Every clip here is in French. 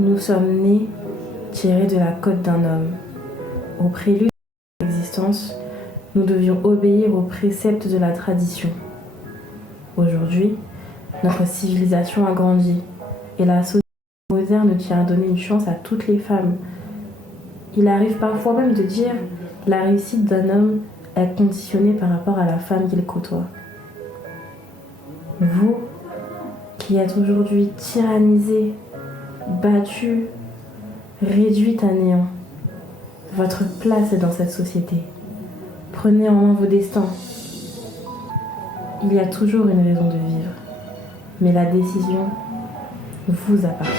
Nous sommes nés tirés de la côte d'un homme. Au prélude de l'existence, nous devions obéir aux préceptes de la tradition. Aujourd'hui, notre civilisation a grandi et la société moderne tient à donner une chance à toutes les femmes. Il arrive parfois même de dire la réussite d'un homme est conditionnée par rapport à la femme qu'il côtoie. Vous, qui êtes aujourd'hui tyrannisés, battus, réduites à néant, votre place est dans cette société. Prenez en main vos destins. Il y a toujours une raison de vivre, mais la décision vous appartient.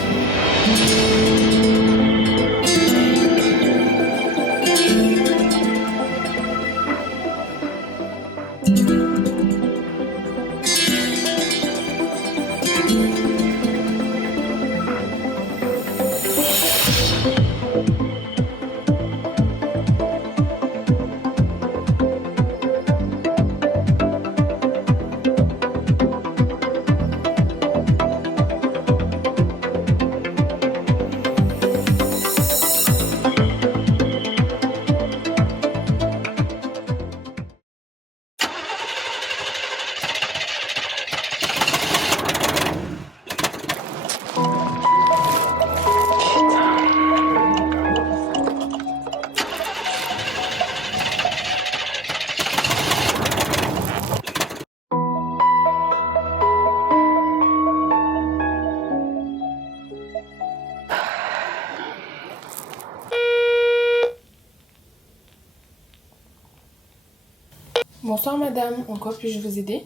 Bonsoir madame, en quoi puis-je vous aider?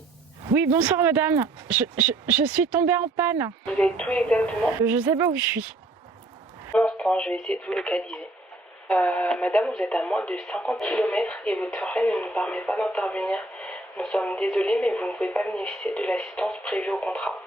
Oui, bonsoir madame. Je suis tombée en panne. Vous êtes où exactement? Je sais pas où je suis. Un instant, je vais essayer de vous localiser. Madame, vous êtes à moins de 50 km et votre forfait ne nous permet pas d'intervenir. Nous sommes désolés, mais vous ne pouvez pas bénéficier de l'assistance prévue au contrat.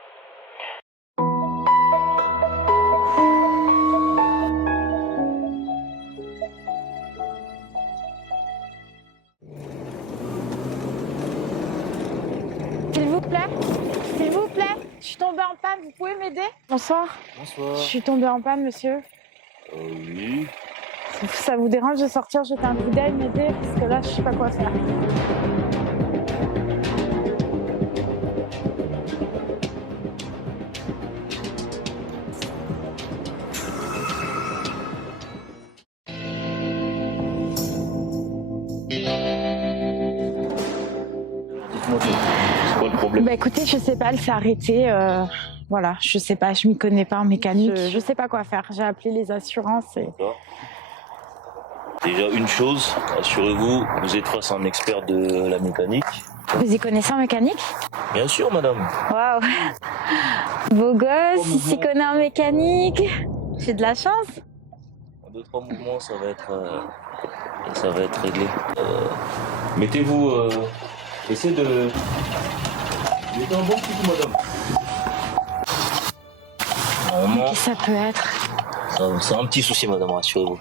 S'il vous plaît, je suis tombée en panne, vous pouvez m'aider? Bonsoir. Bonsoir. Je suis tombée en panne, monsieur. Oui. Ça vous dérange de sortir, jeter un coup d'œil, m'aider? Parce que là, je sais pas quoi faire. Dites-moi tout. C'est quoi le problème? Bah écoutez, je sais pas, elle s'est arrêtée. Voilà, je sais pas, je m'y connais pas en mécanique. Je sais pas quoi faire. J'ai appelé les assurances et... D'accord. Déjà une chose, assurez-vous, vous êtes face à un expert de la mécanique. Vous y connaissez en mécanique? Bien sûr, madame. Waouh! Beau gosse, il s'y connaît en mécanique. J'ai de la chance. En 2-3 mouvements, ça va être réglé. Mettez-vous, essayez de... Mettez un bon petit coup, madame. Normalement, Qu'est-ce que ça peut être? c'est un petit souci, madame, rassurez-vous.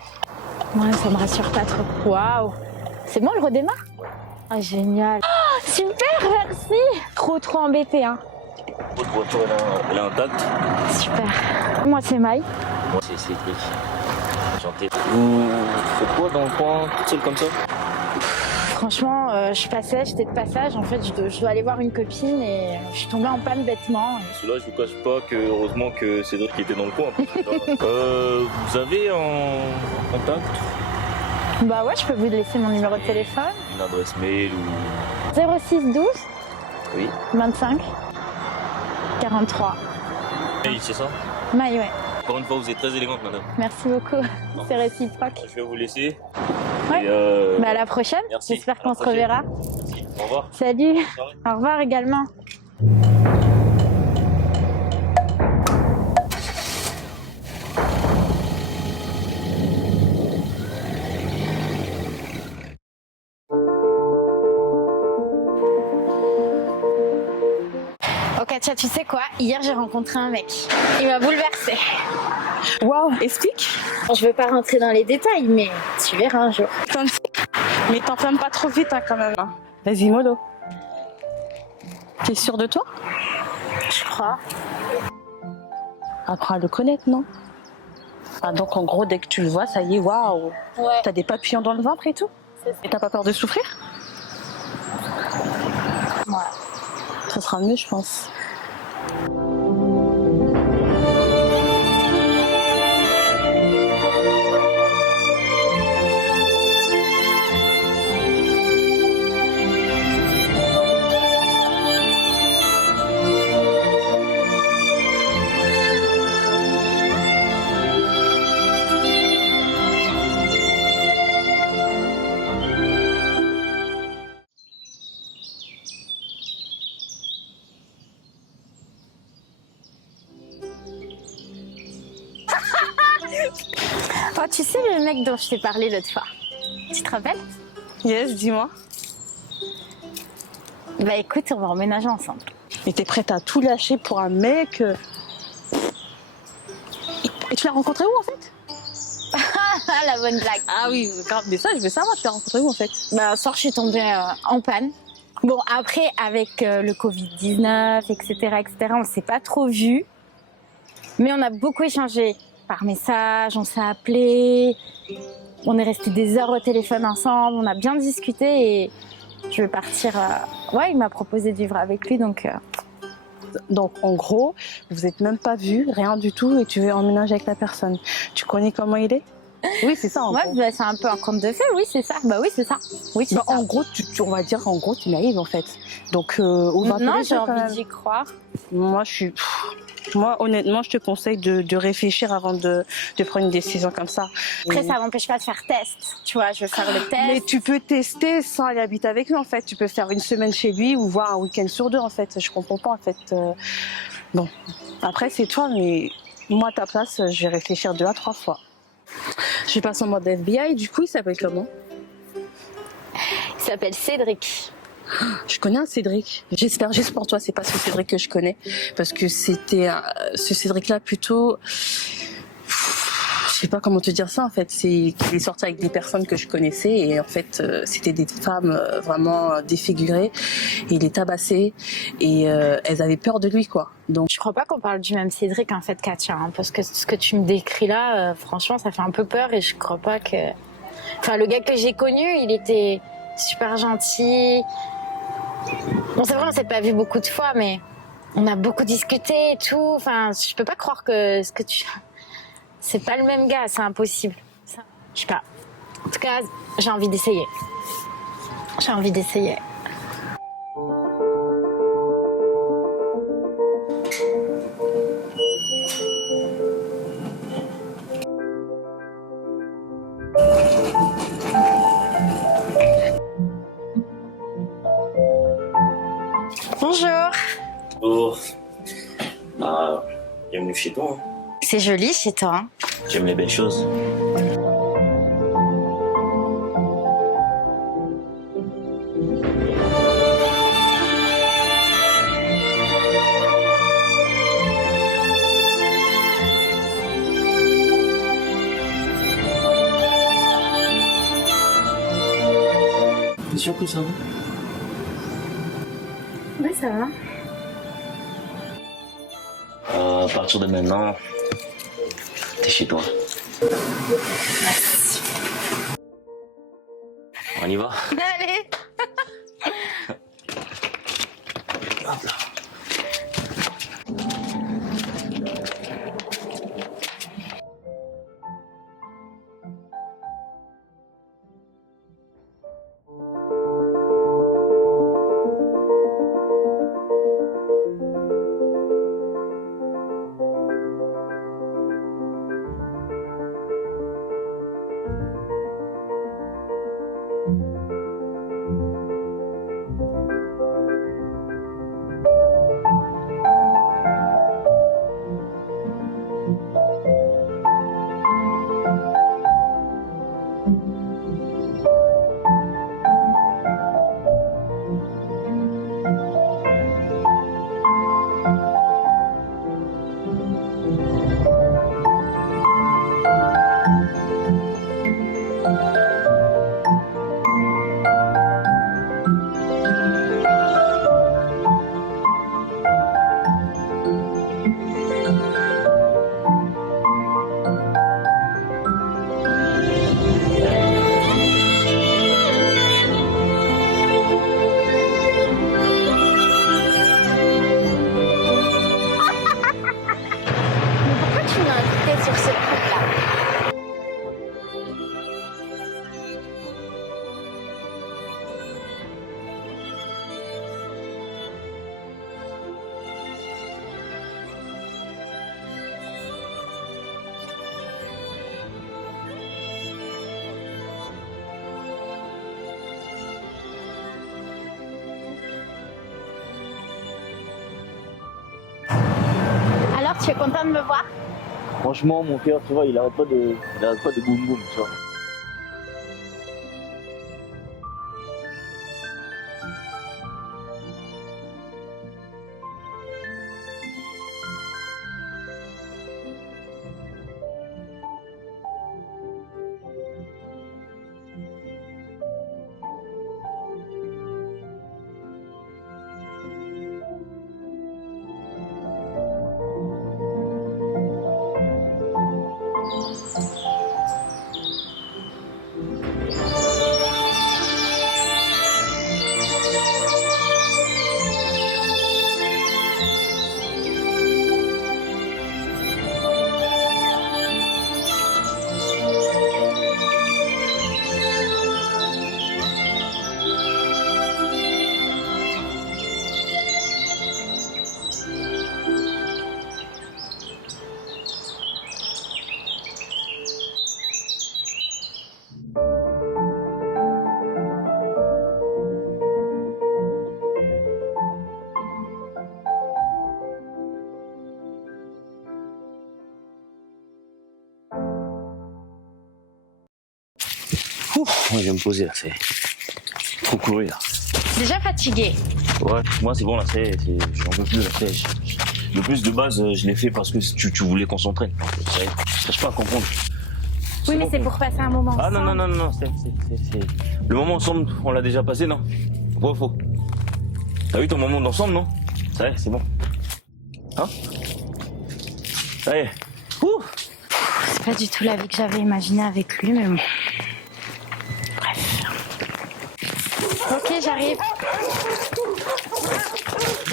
Ouais, ça me rassure pas trop. Waouh! C'est bon, elle redémarre? Ah, génial. Oh, super, merci! Trop embêtée, hein. Votre voiture, elle est intacte. Super. Moi, c'est Maï. Moi, c'est Cédric. Enchanté. Vous faites quoi dans le coin, toute seule comme ça? Franchement, j'étais de passage. En fait, je dois aller voir une copine et je suis tombée en panne bêtement. Parce que là, je vous cache pas que heureusement que Cédric était dans le coin. Vous avez un contact? Bah ouais, je peux vous laisser mon numéro de téléphone. Une adresse mail ou... 06 12 Oui. 25 43. Mail, c'est ça? Maï, ouais. Encore une fois, vous êtes très élégante, madame. Merci beaucoup. C'est réciproque. Je vais vous laisser. Ouais. Et Bah à la prochaine. merci. J'espère À qu'on la se prochaine. reverra. Merci. Au revoir. Salut. Bonne soirée. Au revoir également. Oh Katia, tu sais quoi? Hier j'ai rencontré un mec. Il m'a bouleversée. Waouh, explique. Je veux pas rentrer dans les détails, mais tu verras un jour. Mais t'enflammes pas trop vite hein, quand même. Vas-y, mollo. T'es sûre de toi? Je crois. Apprends à le connaître, non? Ah, donc en gros, dès que tu le vois, ça y est, waouh. Ouais. T'as des papillons dans le ventre et tout. Et t'as pas peur de souffrir? Ouais. Ça sera mieux, je pense. Oh, tu sais le mec dont je t'ai parlé l'autre fois? Tu te rappelles? Yes, dis-moi. Bah écoute, on va emménager ensemble. Et t'es prête à tout lâcher pour un mec Et tu l'as rencontré où en fait? Ah, la bonne blague. Ah oui, mais ça, je veux savoir, tu l'as rencontré où en fait? Bah un soir, je suis tombée en panne. Bon, après, avec le Covid-19, etc., on s'est pas trop vus. Mais on a beaucoup échangé par message, on s'est appelé. On est resté des heures au téléphone ensemble, on a bien discuté et je vais partir. Ouais, il m'a proposé de vivre avec lui, donc. Donc en gros, vous êtes même pas vus, rien du tout, et tu veux emménager avec la personne. Tu connais comment il est? Oui, c'est ça en Ouais, gros. bah, c'est un peu un conte de fées, oui, c'est ça. Bah oui, c'est ça. Oui, c'est Bah, ça. en gros, on va dire en gros, tu es naïve en fait. Donc on va Non, te j'ai laisser quand envie même. d'y croire. Moi, honnêtement, je te conseille de réfléchir avant de prendre une décision comme ça. Après, ça m'empêche pas de faire test. Tu vois, je vais faire le test. Mais tu peux tester sans aller habiter avec lui en fait. Tu peux faire une semaine chez lui ou voir un week-end sur 2 en fait. Je comprends pas en fait. Bon, après c'est toi, mais moi à ta place, je vais réfléchir 2 à 3 fois. Je passe en mode FBI. Du coup, il s'appelle comment? Il s'appelle Cédric. Je connais un Cédric. J'espère juste pour toi, c'est pas ce Cédric que je connais, parce que c'était ce Cédric-là plutôt. Je sais pas comment te dire ça en fait. Il est sorti avec des personnes que je connaissais et en fait c'était des femmes vraiment défigurées. Et il les tabassait et elles avaient peur de lui quoi. Donc Je crois pas qu'on parle du même Cédric en fait, Katia, hein, parce que ce que tu me décris là, franchement, ça fait un peu peur et je crois pas que. Enfin, le gars que j'ai connu, il était super gentil. Bon, c'est vrai, on s'est pas vu beaucoup de fois, mais on a beaucoup discuté et tout. Enfin, je peux pas croire que ce que tu. C'est pas le même gars, c'est impossible. Je sais pas. En tout cas, j'ai envie d'essayer. J'ai envie d'essayer. Bonjour. Oh. Ah, bienvenue chez toi. Hein. C'est joli chez toi. Hein. J'aime les belles choses. T'es sûr que ça va? Oui, ça va. À partir de maintenant, t'es chez toi. Merci. On y va? Allez. Hop là. Alors, tu es content de me voir? Franchement, mon cœur, tu vois, il arrête pas de boum boum, tu vois. Moi, je vais me poser là, c'est trop couru là. Déjà fatiguée. Ouais, moi c'est bon là, j'en peux plus là, le plus de base, je l'ai fait parce que tu voulais qu'on s'entraîne. Je cherche pas à comprendre. Oui, mais c'est pour passer un moment Ah ensemble. non, le moment ensemble, on l'a déjà passé, non? Ouais, faux. T'as eu ton moment d'ensemble, non? Ça y est, c'est bon. Hein? Ça y est. Ouh. C'est pas du tout la vie que j'avais imaginée avec lui, mais bon. Bref. Ok, j'arrive.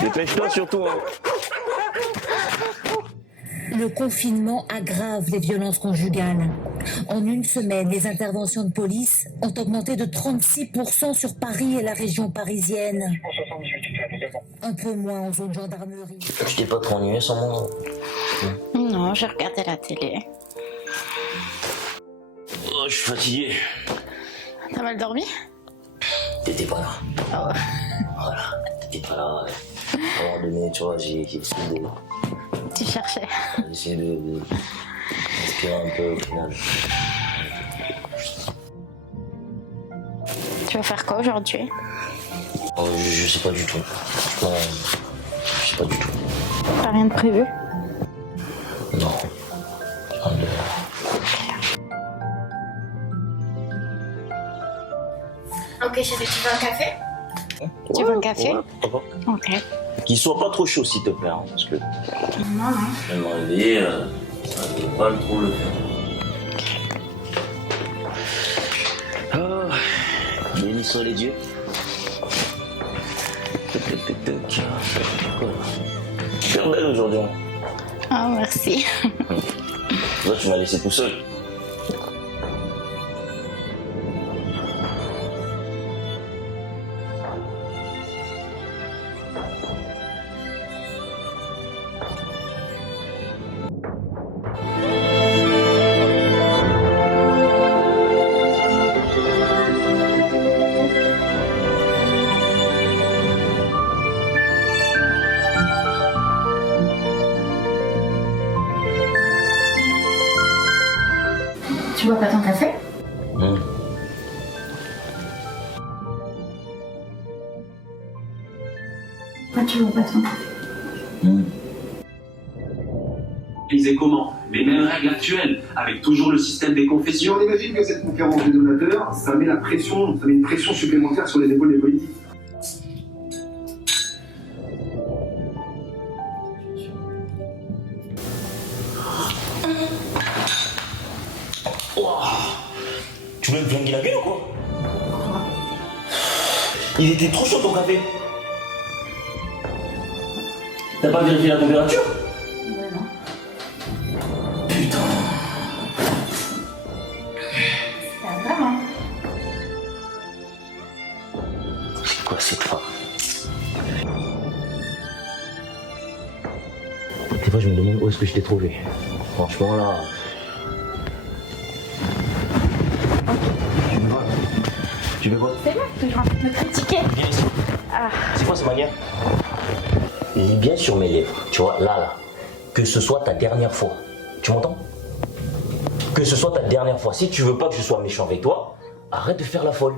Dépêche-toi surtout, hein. Le confinement aggrave les violences conjugales. En une semaine, les interventions de police ont augmenté de 36% sur Paris et la région parisienne. Un peu moins en zone gendarmerie. Tu t'es pas trop ennuyé sans moi? Non, j'ai regardé la télé. Oh, je suis fatigué. T'as mal dormi? T'étais pas là. Ah ouais. Voilà, t'étais pas là. À un moment donné, tu vois, j'ai essayé Tu cherchais. de respirer un peu au final. Tu vas faire quoi aujourd'hui? Oh, je sais pas du tout. Franchement, je sais pas du tout. T'as rien de prévu? Non. Rien de... Ok, chérie, tu veux un café? Tu veux un café? Ouais, pourquoi pas. Ok. Qu'il soit pas trop chaud, s'il te plaît, hein, parce que Non, non. je vais me réveiller, ça ne peut pas trop le faire. Oh, béni soit les dieux. Super belle aujourd'hui. Ah, merci. Toi, tu m'as laissé tout seul. Tu bois pas ton café? Pourquoi tu bois pas ton café? Utiliser comment? Les mêmes règles actuelles, avec toujours le système des Si confessions. on imagine que cette conférence des donateurs, ça met une pression supplémentaire sur les épaules des politiques. Tu veux me flinguer la gueule ou quoi? Il était trop chaud ton café. T'as pas vérifié la température? Ouais, non. Putain. Pas vraiment. C'est quoi cette femme? Des fois je me demande où est-ce que je t'ai trouvé. Franchement là... Tu veux quoi? C'est moi que je rentre me critiquer. Viens ici. Ah. C'est quoi cette manière? Lis bien sur mes lèvres, tu vois, là. que ce soit ta dernière fois. Tu m'entends? Que ce soit ta dernière fois. Si tu veux pas que je sois méchant avec toi, arrête de faire la folle.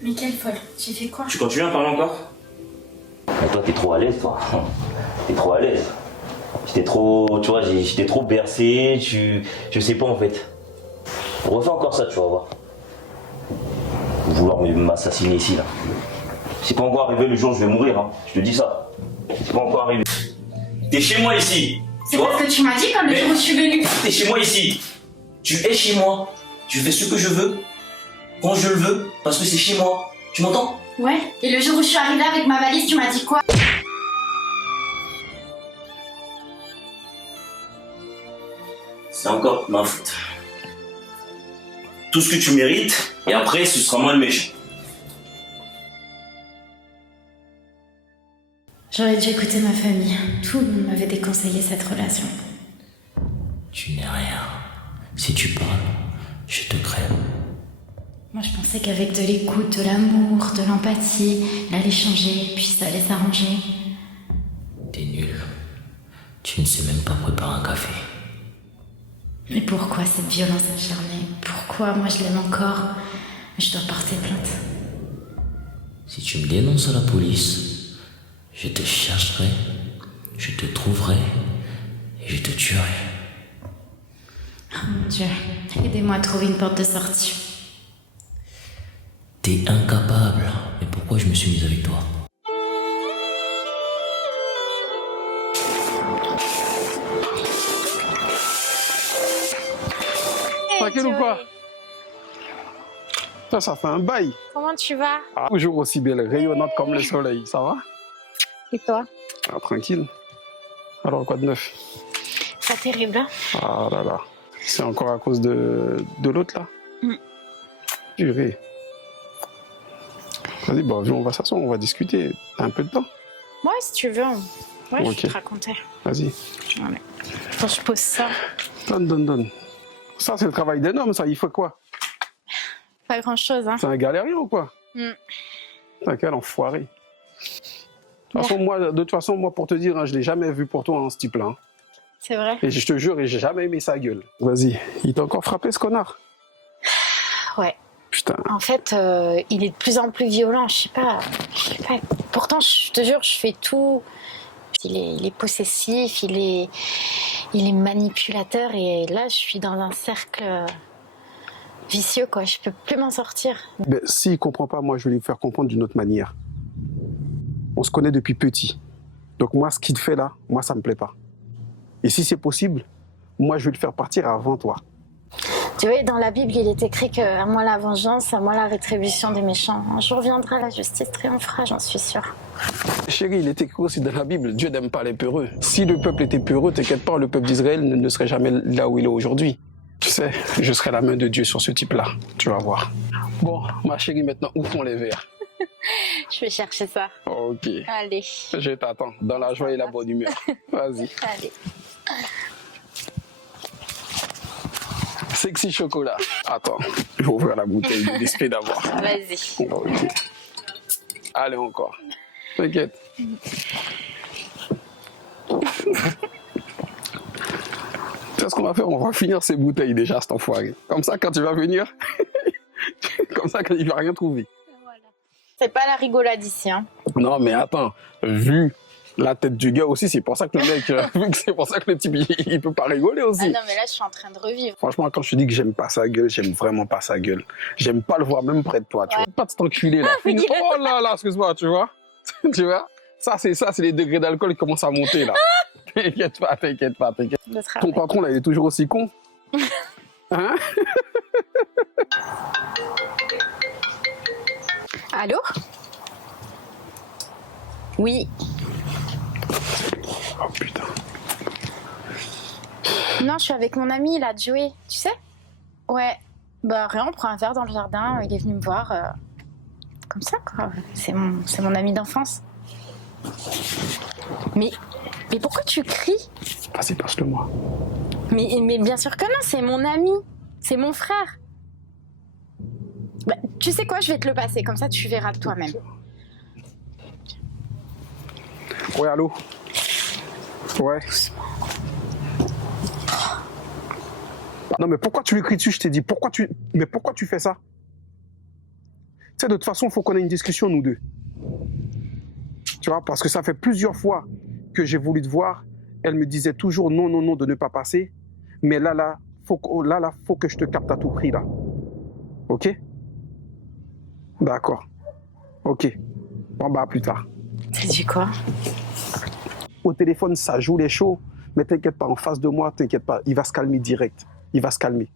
Mais quelle folle? J'ai fait quoi? Tu continues à parler encore? Mais toi, t'es trop à l'aise, toi. T'es trop à l'aise. J'étais trop, tu vois, j'étais trop bercé, je sais pas en fait. Refais encore ça, tu vas voir. Vouloir m'assassiner ici, là. C'est pas encore arrivé le jour où je vais mourir, hein. Je te dis ça. C'est pas encore arrivé. T'es chez moi ici. C'est parce que tu m'as dit quand le jour où je suis venue. T'es chez moi ici. Tu es chez moi. Tu fais ce que je veux, quand je le veux, parce que c'est chez moi. Tu m'entends? Ouais. Et le jour où je suis arrivée avec ma valise, tu m'as dit quoi? C'est encore ma faute. Tout ce que tu mérites, et après, ce sera moi le méchant. J'aurais dû écouter ma famille. Tout le monde m'avait déconseillé cette relation. Tu n'es rien. Si tu parles, je te crève. Moi, je pensais qu'avec de l'écoute, de l'amour, de l'empathie, il allait changer, puis ça allait s'arranger. T'es nul. Tu ne sais même pas préparer un café. Mais pourquoi cette violence acharnée? Pourquoi moi je l'aime encore? Mais je dois porter plainte. Si tu me dénonces à la police, je te chercherai, je te trouverai et je te tuerai. Oh mon Dieu, aidez-moi à trouver une porte de sortie. T'es incapable. Mais pourquoi je me suis mise avec toi? Tranquille ou quoi? Ça fait un bail. Comment tu vas? Toujours aussi belle, rayonnante comme le soleil, ça va? Et toi? Tranquille. Alors, quoi de neuf? Pas terrible, hein? Ah là là. C'est encore à cause de l'autre, là? Purée. Vas-y, bah, viens, on va s'asseoir, on va discuter. T'as un peu de temps? Ouais, si tu veux. Ouais, Ok. je vais te raconter. Vas-y. Ouais. Quand je pose ça, Donne. Ça, c'est le travail d'un homme, ça. Il faut quoi? pas grand-chose, hein? C'est un galérien ou quoi? T'as quel enfoiré. De toute façon, moi, pour te dire, hein, je l'ai jamais vu pour toi, hein, ce type-là. Hein. C'est vrai? Et je te jure, j'ai jamais aimé sa gueule. Vas-y, il t'a encore frappé, ce connard? Ouais. Putain. En fait, il est de plus en plus violent, je sais pas. Pourtant, je te jure, je fais tout. Il est possessif, il est manipulateur, et là, je suis dans un cercle vicieux, quoi. Je peux plus m'en sortir. Ben, s'il comprend pas, moi, je vais lui faire comprendre d'une autre manière. On se connaît depuis petit. Donc moi, ce qu'il te fait là, moi, ça me plaît pas. Et si c'est possible, moi, je vais le faire partir avant toi. Tu vois, dans la Bible, il est écrit que à moi la vengeance, à moi la rétribution des méchants. Un jour viendra, la justice triomphera, j'en suis sûre. Chérie, il est écrit aussi dans la Bible, Dieu n'aime pas les peureux. Si le peuple était peureux, t'inquiète pas, le peuple d'Israël ne serait jamais là où il est aujourd'hui. Tu sais, je serai la main de Dieu sur ce type-là, tu vas voir. Bon, ma chérie, maintenant, ouvrons les verres. Je vais chercher ça. Ok. Allez. Je t'attends, dans la joie et la bonne humeur. Vas-y. Allez. Sexy chocolat. Attends, je vais ouvrir la bouteille de biscuit d'abord. Vas-y. Ok. Allez, encore. T'inquiète. Tu sais ce qu'on va faire? On va finir ces bouteilles déjà, cet enfoiré. Comme ça, quand tu vas venir, comme ça, quand il va rien trouver. Voilà. C'est pas la rigolade ici, hein. Non, mais attends, vu la tête du gars aussi, c'est pour ça que le mec, vu que c'est pour ça que le type, il peut pas rigoler aussi. Ah non, mais là, je suis en train de revivre. Franchement, quand je te dis que j'aime pas sa gueule, j'aime vraiment pas sa gueule. J'aime pas le voir même près de toi, tu vois. Pas de cet enculé là. Oh là là, excuse-moi, tu vois. Tu vois. Ça, c'est les degrés d'alcool qui commencent à monter là. T'inquiète pas. Ton patron là, il est toujours aussi con. Hein? Allô? Oui. Oh putain. Non, je suis avec mon ami là, Joey, tu sais? Ouais. Bah rien, on prend un verre dans le jardin, il est venu me voir. Comme ça, quoi. C'est mon ami d'enfance. Mais pourquoi tu cries? Vas-y, passe-le-moi. Mais bien sûr que non, c'est mon ami. C'est mon frère. Bah, tu sais quoi, je vais te le passer, comme ça tu verras de toi-même. Ouais, allô? Ouais. Non, mais pourquoi tu lui cries dessus? Je t'ai dit, pourquoi tu fais ça? Tu sais, de toute façon, il faut qu'on ait une discussion, nous deux. Tu vois, parce que ça fait plusieurs fois que j'ai voulu te voir. Elle me disait toujours non, non, non, de ne pas passer. Mais là, faut que je te capte à tout prix, là. Ok? D'accord. Ok. Bon, bah, à plus tard. T'as dit quoi? Au téléphone, ça joue les shows. Mais t'inquiète pas, en face de moi, t'inquiète pas. Il va se calmer direct. Il va se calmer.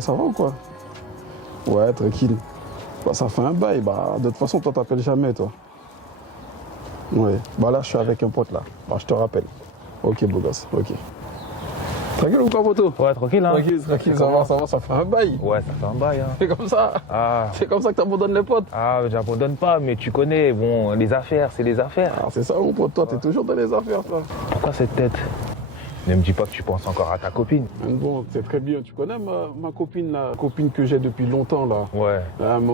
Ça va ou quoi? Ouais, tranquille. Bah, ça fait un bail. Bah, de toute façon, toi, t'appelles jamais, toi. Ouais. Bah là, je suis avec un pote, là. Bah, je te rappelle. Ok, beau gosse. Ok. Tranquille ou quoi, poteau? Ouais, tranquille, hein. Tranquille, ça fait un bail. Ouais, ça fait un bail, hein. C'est comme ça. Ah. C'est comme ça que t'abandonnes les potes. Ah, j'abandonne pas, mais tu connais, bon, les affaires, c'est les affaires. Ah, c'est ça, mon pote. Toi, t'es toujours dans les affaires, toi. Pourquoi cette tête? Ne me dis pas que tu penses encore à ta copine. Bon, c'est très bien. Tu connais ma copine, la copine que j'ai depuis longtemps, là. Ouais.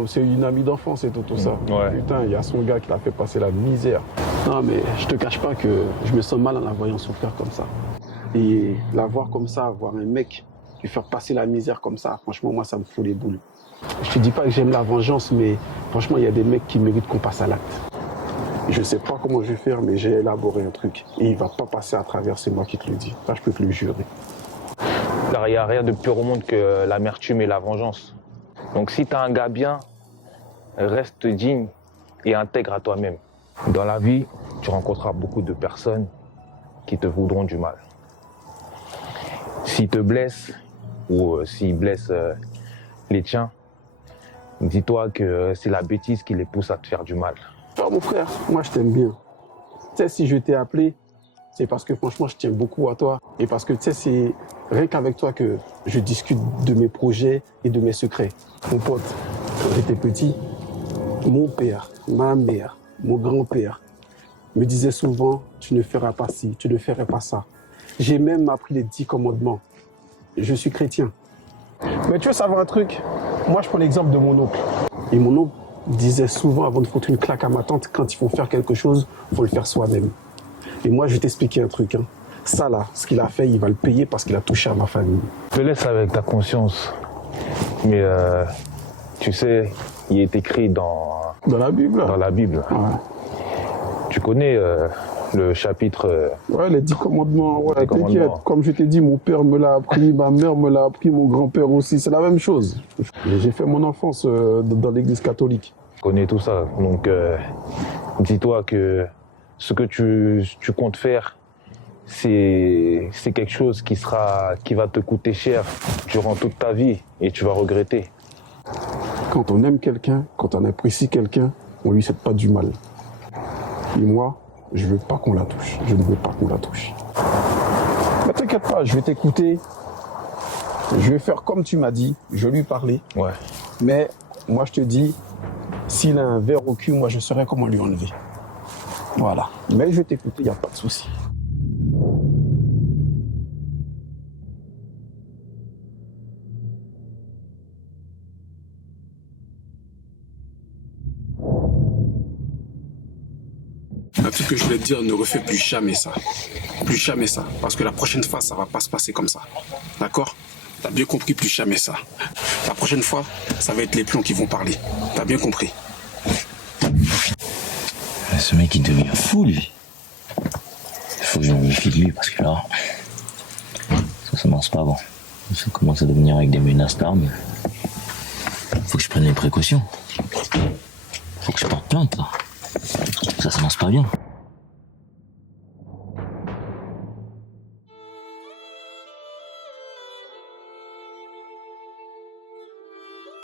C'est une amie d'enfance et tout ça. Ouais. Putain, il y a son gars qui l'a fait passer la misère. Non, mais je te cache pas que je me sens mal en la voyant souffrir comme ça. Et la voir comme ça, voir un mec lui faire passer la misère comme ça, franchement, moi, ça me fout les boules. Je te dis pas que j'aime la vengeance, mais franchement, il y a des mecs qui méritent qu'on passe à l'acte. Je sais pas comment je vais faire, mais j'ai élaboré un truc. Et il va pas passer à travers, c'est moi qui te le dis. Ça, je peux te le jurer. Il n'y a rien de pire au monde que l'amertume et la vengeance. Donc si t'as un gars bien, reste digne et intègre à toi-même. Dans la vie, tu rencontreras beaucoup de personnes qui te voudront du mal. S'ils te blessent ou s'ils blessent les tiens, dis-toi que c'est la bêtise qui les pousse à te faire du mal. Alors, mon frère, moi je t'aime bien. Tu sais, si je t'ai appelé, c'est parce que franchement je tiens beaucoup à toi. Et parce que tu sais, c'est rien qu'avec toi que je discute de mes projets et de mes secrets. Mon pote, quand j'étais petit, mon père, ma mère, mon grand-père me disaient souvent, tu ne feras pas ci, tu ne feras pas ça. J'ai même appris les 10 commandements. Je suis chrétien. Mais tu veux savoir un truc? Moi je prends l'exemple de mon oncle. Et mon oncle disait souvent, avant de foutre une claque à ma tante, quand il faut faire quelque chose, il faut le faire soi-même. Et moi, je vais t'expliquer un truc. Ça, là, ce qu'il a fait, il va le payer parce qu'il a touché à ma famille. Je te laisse avec ta conscience. Mais tu sais, il est écrit dans la Bible. Dans la Bible. Ouais. Tu connais le chapitre... Ouais, les 10 commandements. Ouais, t'inquiète. Comme je t'ai dit, mon père me l'a appris, ma mère me l'a appris, mon grand-père aussi. C'est la même chose. J'ai fait mon enfance dans l'église catholique. Je connais tout ça. Donc, dis-toi que ce que tu comptes faire, c'est quelque chose qui va te coûter cher durant toute ta vie et tu vas regretter. Quand on aime quelqu'un, quand on apprécie quelqu'un, on lui souhaite pas du mal. Et moi, je veux pas qu'on la touche. Je ne veux pas qu'on la touche. Mais t'inquiète pas, je vais t'écouter. Je vais faire comme tu m'as dit. Je vais lui parler. Ouais. Mais moi, je te dis, s'il a un verre au cul, moi, je saurais comment lui enlever. Voilà. Mais je vais t'écouter, il n'y a pas de souci. Un truc que je voulais te dire, ne refais plus jamais ça. Plus jamais ça. Parce que la prochaine fois, ça va pas se passer comme ça. D'accord? T'as bien compris, plus jamais ça. La prochaine fois, ça va être les plombs qui vont parler. T'as bien compris? Ce mec, il devient fou, lui. Il faut que je me méfie de lui, parce que là, ça commence pas bon. Ça commence à devenir avec des menaces d'armes. Faut que je prenne mes précautions. Faut que je porte plainte, là. Ça commence pas bien.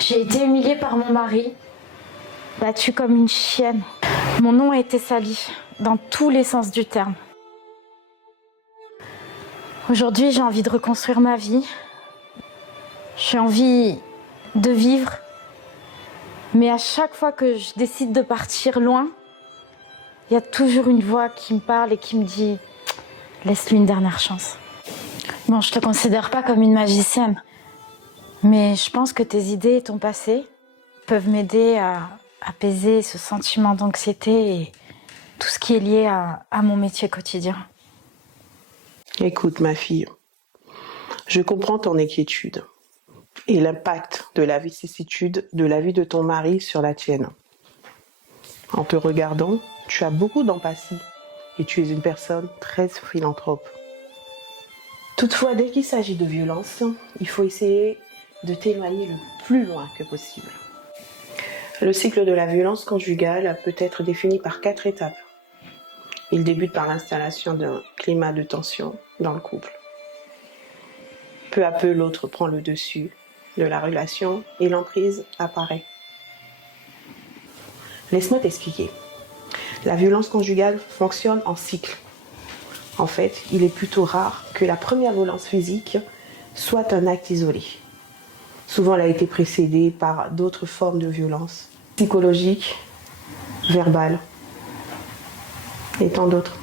J'ai été humiliée par mon mari, battue comme une chienne. Mon nom a été sali, dans tous les sens du terme. Aujourd'hui, j'ai envie de reconstruire ma vie. J'ai envie de vivre. Mais à chaque fois que je décide de partir loin, il y a toujours une voix qui me parle et qui me dit « Laisse-lui une dernière chance ». Bon, je te considère pas comme une magicienne, Mais je pense que tes idées et ton passé peuvent m'aider à apaiser ce sentiment d'anxiété et tout ce qui est lié à mon métier quotidien. Écoute, ma fille, je comprends ton inquiétude et l'impact de la vicissitude de la vie de ton mari sur la tienne. En te regardant, tu as beaucoup d'empathie et tu es une personne très philanthrope. Toutefois, dès qu'il s'agit de violence, il faut essayer de t'éloigner le plus loin que possible. Le cycle de la violence conjugale peut être défini par 4 étapes. Il débute par l'installation d'un climat de tension dans le couple. Peu à peu, l'autre prend le dessus de la relation et l'emprise apparaît. Laisse-moi t'expliquer. La violence conjugale fonctionne en cycle. En fait, il est plutôt rare que la première violence physique soit un acte isolé. Souvent, elle a été précédée par d'autres formes de violence, psychologiques, verbales, et tant d'autres.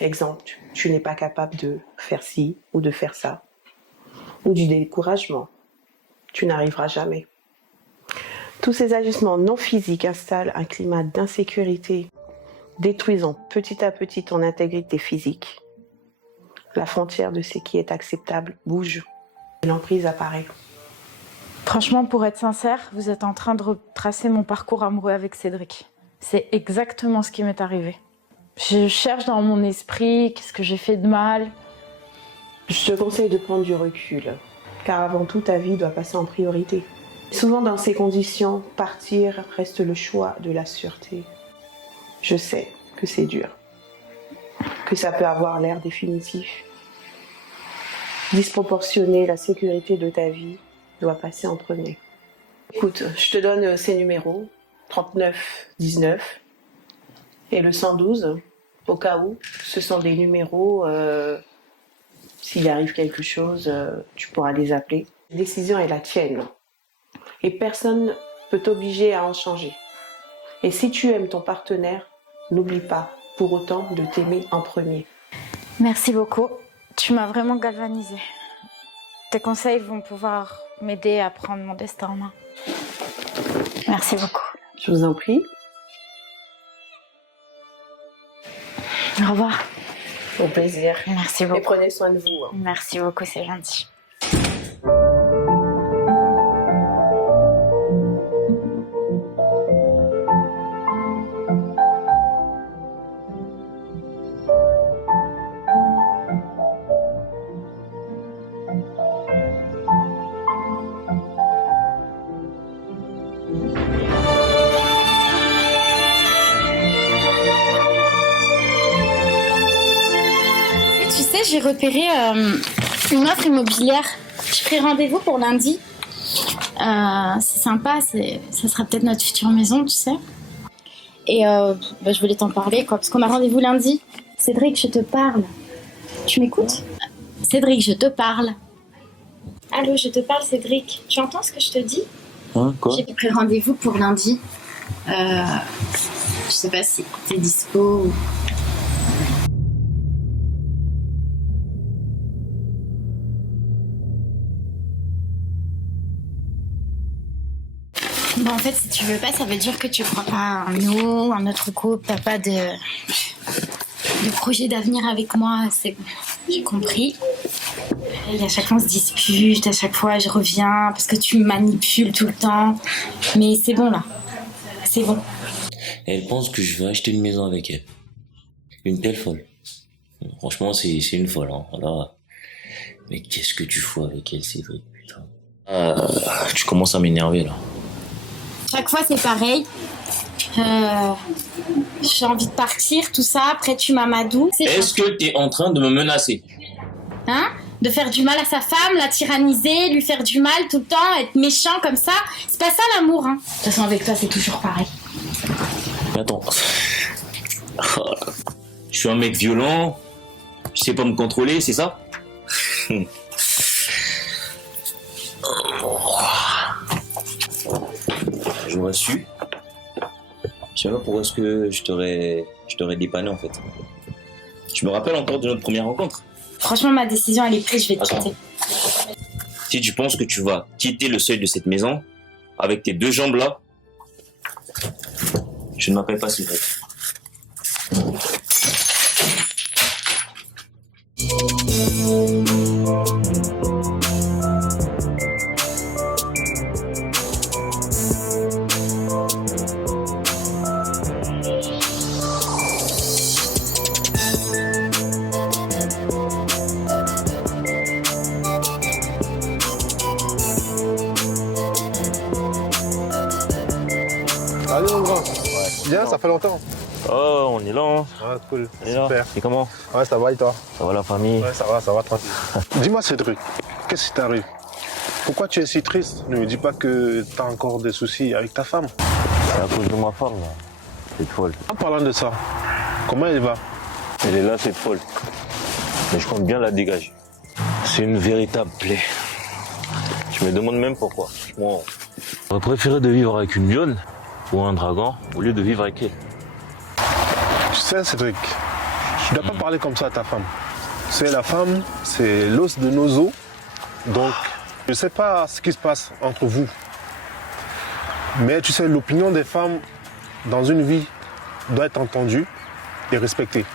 Exemple, tu n'es pas capable de faire ci ou de faire ça, ou du découragement. Tu n'arriveras jamais. Tous ces agissements non physiques installent un climat d'insécurité, détruisant petit à petit ton intégrité physique. La frontière de ce qui est acceptable bouge et l'emprise apparaît. Franchement, pour être sincère, vous êtes en train de retracer mon parcours amoureux avec Cédric. C'est exactement ce qui m'est arrivé. Je cherche dans mon esprit qu'est-ce que j'ai fait de mal. Je te conseille de prendre du recul, car avant tout, ta vie doit passer en priorité. Souvent, dans ces conditions, partir reste le choix de la sûreté. Je sais que c'est dur, que ça peut avoir l'air définitif. Disproportionner la sécurité de ta vie doit passer en premier. Écoute, je te donne ces numéros, 39 19 et le 112, au cas où. Ce sont des numéros, s'il arrive quelque chose, tu pourras les appeler. La décision est la tienne et personne ne peut t'obliger à en changer. Et si tu aimes ton partenaire, n'oublie pas pour autant de t'aimer en premier. Merci beaucoup. Tu m'as vraiment galvanisée. Tes conseils vont pouvoir m'aider à prendre mon destin en main. Merci beaucoup. Je vous en prie. Au revoir. Au plaisir. Merci beaucoup. Et prenez soin de vous. Merci beaucoup, c'est gentil. J'ai repéré une offre immobilière. J'ai pris rendez-vous pour lundi. C'est sympa, ça sera peut-être notre future maison, tu sais. Et je voulais t'en parler, quoi, parce qu'on a rendez-vous lundi. Cédric, je te parle. Tu m'écoutes ? Cédric, je te parle. Allô, je te parle, Cédric. Tu entends ce que je te dis ? Hein, quoi ? J'ai pris rendez-vous pour lundi. Je sais pas si t'es dispo ou... Bon, en fait, si tu veux pas, ça veut dire que tu crois pas en nous, en notre couple, t'as pas de projet d'avenir avec moi, c'est bon, j'ai compris. Et à chaque fois, on se dispute, à chaque fois, je reviens parce que tu me manipules tout le temps. Mais c'est bon, là. C'est bon. Elle pense que je vais acheter une maison avec elle. Une telle folle. Franchement, c'est une folle, hein. Alors, mais qu'est-ce que tu fous avec elle, Cédric, putain. Tu commences à m'énerver, là. Chaque fois, c'est pareil. J'ai envie de partir, tout ça. Après, tu m'amadoues. Est-ce que t'es en train de me menacer ? Hein ? De faire du mal à sa femme, la tyranniser, lui faire du mal tout le temps, être méchant comme ça. C'est pas ça l'amour, hein. De toute façon, avec toi, c'est toujours pareil. Attends. Je suis un mec violent. Je sais pas me contrôler, c'est ça ? J'aurais su. Je sais pas pourquoi est-ce que je t'aurais dépanné en fait. Je me rappelle encore de notre première rencontre. Franchement, ma décision, elle est prise, je vais te quitter. Si tu penses que tu vas quitter le seuil de cette maison avec tes 2 jambes là, je ne m'appelle pas Cédric. Allez mon grand, bien, ça fait longtemps. Oh, on est là. Hein. Ah, cool, Et là, super. et comment? Ouais, ça va et toi? Ça va la famille? Ouais, ça va, tranquille. Dis-moi Cédric, qu'est-ce qui t'arrive? Pourquoi tu es si triste? Ne me dis pas que t'as encore des soucis avec ta femme. C'est à cause de ma femme, là. Cette folle. En parlant de ça, comment elle va? Elle est là, cette folle. Mais je compte bien la dégager. C'est une véritable plaie. Je me demande même pourquoi. Moi, j'aurais préféré de vivre avec une lionne ou un dragon au lieu de vivre avec elle. Tu sais Cédric, tu ne dois pas parler comme ça à ta femme. C'est la femme, c'est l'os de nos os. Donc, je ne sais pas ce qui se passe entre vous. Mais tu sais, l'opinion des femmes dans une vie doit être entendue et respectée.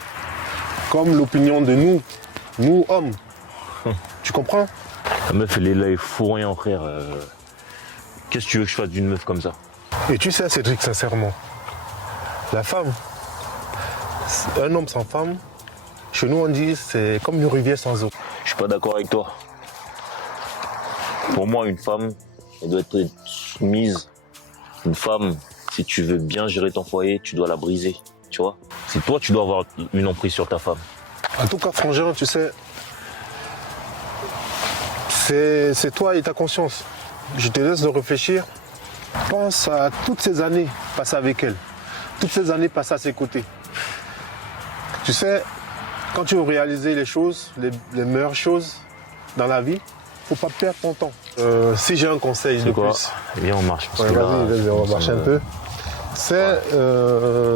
Comme l'opinion de nous hommes. Tu comprends? La meuf, elle est là, elle fout rien, frère. Qu'est-ce que tu veux que je fasse d'une meuf comme ça? Et tu sais, Cédric, sincèrement, la femme, un homme sans femme, chez nous on dit c'est comme une rivière sans eau. Je suis pas d'accord avec toi. Pour moi, une femme, elle doit être soumise. Une femme, si tu veux bien gérer ton foyer, tu dois la briser, tu vois. C'est toi, tu dois avoir une emprise sur ta femme. En tout cas, frangin, tu sais, c'est toi et ta conscience. Je te laisse de réfléchir. Pense à toutes ces années passées avec elle. Toutes ces années passées à ses côtés. Tu sais, quand tu veux réaliser les choses, les meilleures choses dans la vie, faut pas perdre ton temps. Si j'ai un conseil de plus. Viens, on marche. Ouais, vas-y, on va marcher un peu. C'est,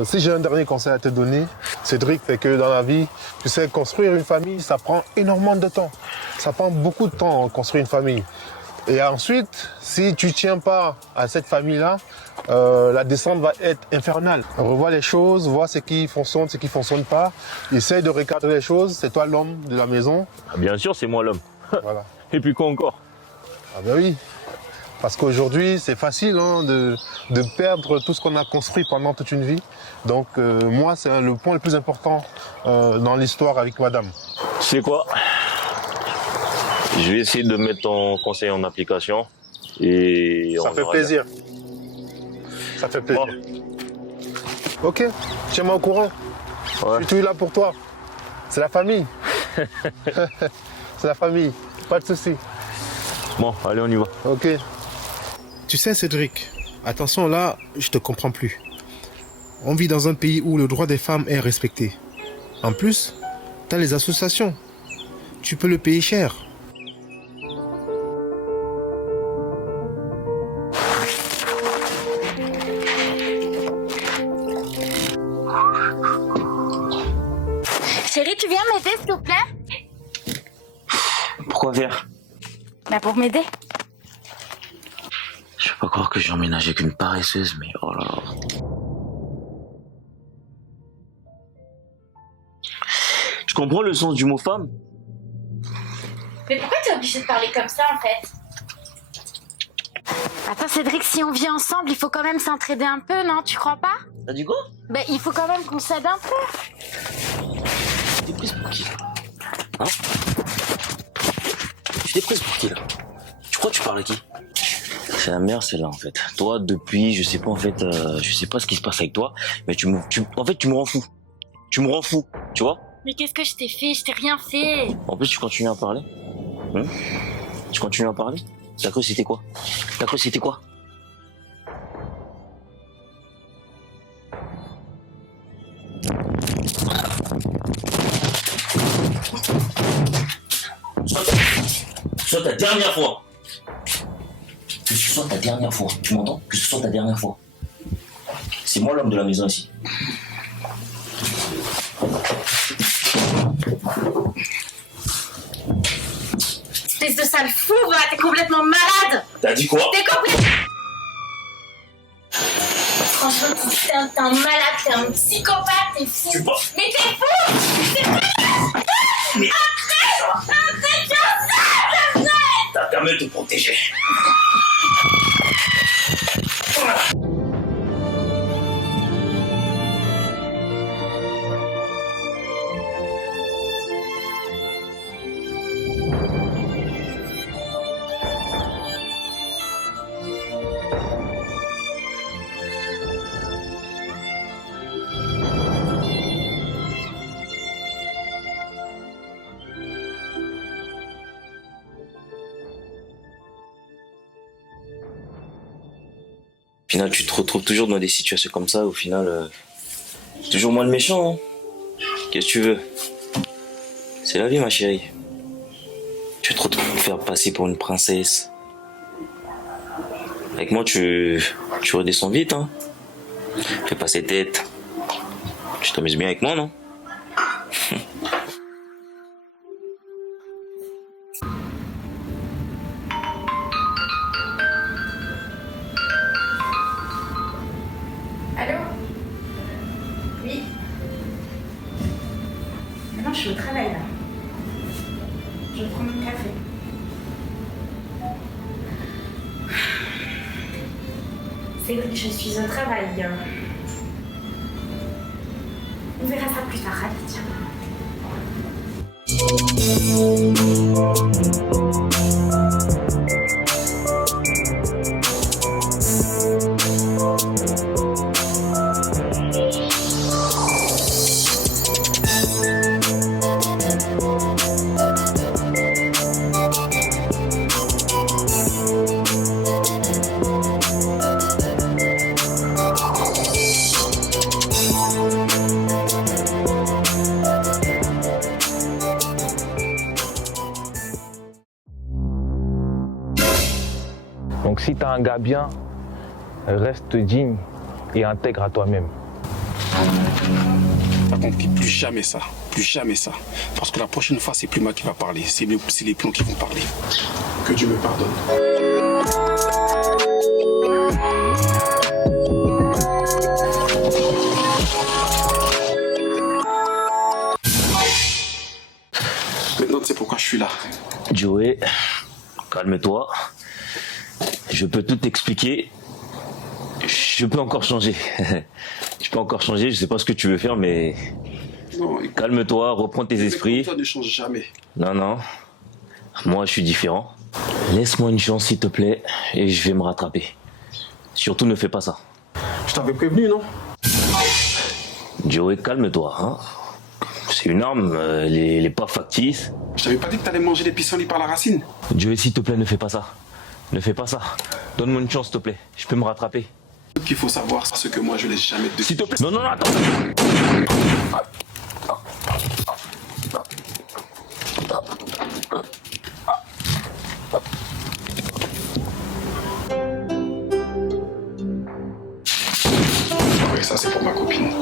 si j'ai un dernier conseil à te donner, Cédric, c'est que dans la vie, tu sais, construire une famille, ça prend énormément de temps. Ça prend beaucoup de temps à construire une famille. Et ensuite, si tu ne tiens pas à cette famille-là, la descente va être infernale. Revois les choses, vois ce qui fonctionne, ce qui ne fonctionne pas. Essaye de recadrer les choses. C'est toi l'homme de la maison. Bien sûr, c'est moi l'homme. Voilà. Et puis quoi encore? Ah ben oui. Parce qu'aujourd'hui, c'est facile hein, de perdre tout ce qu'on a construit pendant toute une vie. Donc moi, c'est le point le plus important dans l'histoire avec madame. Tu sais quoi? Je vais essayer de mettre ton conseil en application. Et ça fait plaisir. Ça fait plaisir. Bon. Ok, tiens-moi au courant. Ouais. Je suis là pour toi. C'est la famille. C'est la famille. Pas de souci. Bon, allez, on y va. Ok. Tu sais, Cédric, attention là, je te comprends plus. On vit dans un pays où le droit des femmes est respecté. En plus, t'as les associations. Tu peux le payer cher. Chérie, tu viens m'aider, s'il te plaît? Pourquoi faire? Bah pour m'aider. Je peux pas croire que j'ai emménagé avec une paresseuse, mais oh là là. Tu comprends le sens du mot femme? Mais pourquoi t'es obligé de parler comme ça, en fait? Attends, Cédric, si on vit ensemble, il faut quand même s'entraider un peu, non? Tu crois pas? T'as dit quoi? Ben, il faut quand même qu'on s'aide un peu. T'es prise pour qui? Hein? Tu t'es prise pour qui, là? Tu crois que tu parles à qui? C'est la merde, celle-là, en fait. Toi, depuis, je sais pas, en fait, je sais pas ce qui se passe avec toi, mais en fait, tu me rends fou. Tu me rends fou, tu vois? Mais qu'est-ce que je t'ai fait? Je t'ai rien fait. En plus, tu continues à parler. Tu continues à parler? T'as cru c'était quoi? T'as cru c'était quoi? Ce soit ta dernière fois. Que ce soit ta dernière fois. Tu m'entends? Que ce soit ta dernière fois. C'est moi l'homme de la maison ici. espèce de sale fou, va, t'es complètement malade. T'as dit quoi? T'es complètement... Franchement, t'es un malade, t'es un psychopathe, t'es fou. Mais t'es fou. Mais... Arrête. T'as qu'à me te protéger. Au final, tu te retrouves toujours dans des situations comme ça. Au final, toujours moi le méchant. Hein. Qu'est-ce que tu veux? C'est la vie, ma chérie. Tu vas te retrouves faire passer pour une princesse. Avec moi, tu redescends vite. Hein. Fais pas ces têtes. Tu t'amuses bien avec moi, non? Allô? Oui. Non, je suis au travail là. Je vais prendre mon café. C'est vrai que je suis au travail. On verra ça plus tard. Allez, tiens. Donc si t'as un gars bien, reste digne et intègre à toi-même. T'as compris, plus jamais ça. Plus jamais ça. Parce que la prochaine fois, c'est plus moi qui va parler. C'est les plombs qui vont parler. Que Dieu me pardonne. Maintenant, tu sais pourquoi je suis là. Joey, calme-toi. Je peux tout expliquer. Je peux encore changer. Je peux encore changer. Je sais pas ce que tu veux faire, mais Non, écoute, calme-toi, reprends tes esprits. toi ne change jamais. Non, non. Moi, je suis différent. Laisse-moi une chance, s'il te plaît, et je vais me rattraper. Surtout, ne fais pas ça. Je t'avais prévenu, non? Joey, calme-toi. Hein. C'est une arme, elle est pas factice. Je t'avais pas dit que t'allais manger des pissenlits par la racine? Joey, s'il te plaît, ne fais pas ça. Ne fais pas ça. Donne-moi une chance, s'il te plaît. Je peux me rattraper. Ce qu'il faut savoir, c'est ce que moi je laisse jamais de... S'il te plaît. Non, non, non, attends. Oui, ça c'est pour ma copine.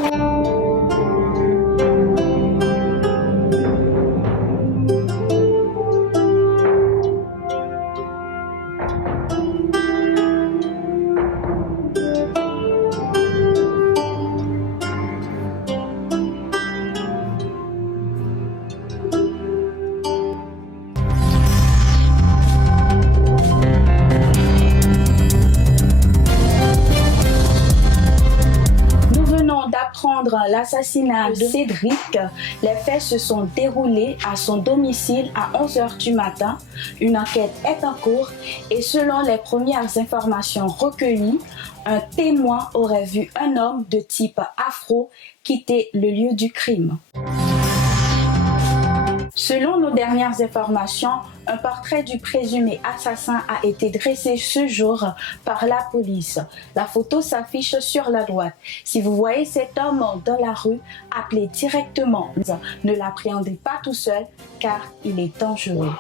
L'assassinat de Cédric. Les faits se sont déroulés à son domicile à 11h du matin. Une enquête est en cours et selon les premières informations recueillies, un témoin aurait vu un homme de type afro quitter le lieu du crime. Selon nos dernières informations, un portrait du présumé assassin a été dressé ce jour par la police. La photo s'affiche sur la droite. Si vous voyez cet homme dans la rue, appelez directement. Ne l'appréhendez pas tout seul car il est dangereux.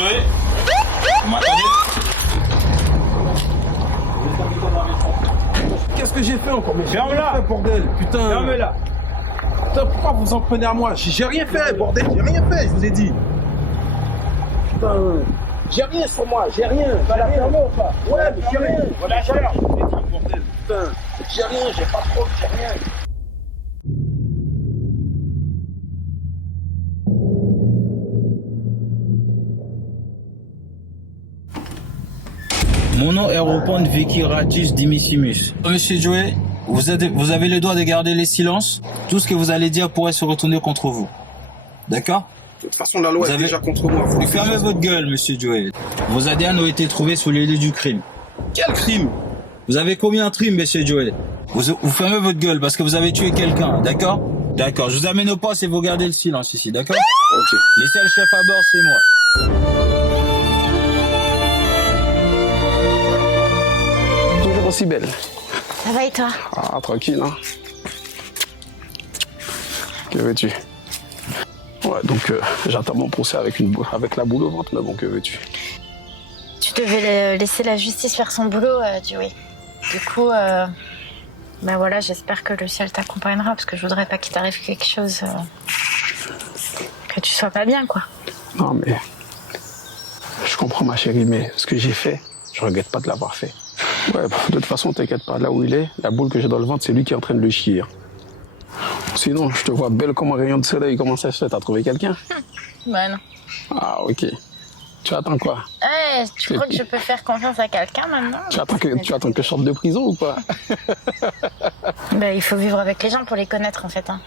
Joey, vous m'attendez? Qu'est-ce que j'ai fait encore? Mais ferme-la, bordel, putain. Ferme-la. Putain, pourquoi vous en prenez à moi? J'ai rien fait, bordel, j'ai rien fait, je vous ai dit. Putain, j'ai rien sur moi, j'ai rien. Tu vas la fermer ou pas? Ouais, mais j'ai rien. Voilà, j'ai rien. Bordel, putain, j'ai rien, j'ai pas de preuve, j'ai rien. Mon nom est Ropond Vicky Radjis Dimissimus. Monsieur Joey, vous avez le droit de garder le silence. Tout ce que vous allez dire pourrait se retourner contre vous. D'accord? De toute façon, la loi est déjà contre moi. Vous fermez votre gueule, monsieur Joey. Vos ADN ont été trouvés sur les lieux du crime. Quel crime? Vous avez commis un crime, monsieur Joey. Vous fermez votre gueule parce que vous avez tué quelqu'un, d'accord? D'accord, je vous amène au poste et vous gardez le silence ici, d'accord? Ok. Laissez le chef à bord, c'est moi. Toujours aussi belle. Ça va et toi? Ah, tranquille, hein. Que veux-tu? Ouais, donc j'attends mon procès avec la boule au ventre, mais bon, que veux-tu? Tu devais laisser la justice faire son boulot, Joey. Du coup, ben voilà, j'espère que le ciel t'accompagnera, parce que je voudrais pas qu'il t'arrive quelque chose, que tu sois pas bien, quoi. Non, mais je comprends, ma chérie, mais ce que j'ai fait, je regrette pas de l'avoir fait. Ouais, de toute façon, t'inquiète pas, là où il est, la boule que j'ai dans le ventre, c'est lui qui est en train de le chier. Sinon, je te vois belle comme un rayon de soleil. Comment ça se fait? T'as trouvé quelqu'un? Bah non. Ah, ok. Tu attends quoi? Tu crois que je peux faire confiance à quelqu'un maintenant? Tu attends que je sorte de prison ou pas? Bah, il faut vivre avec les gens pour les connaître, en fait. Hein.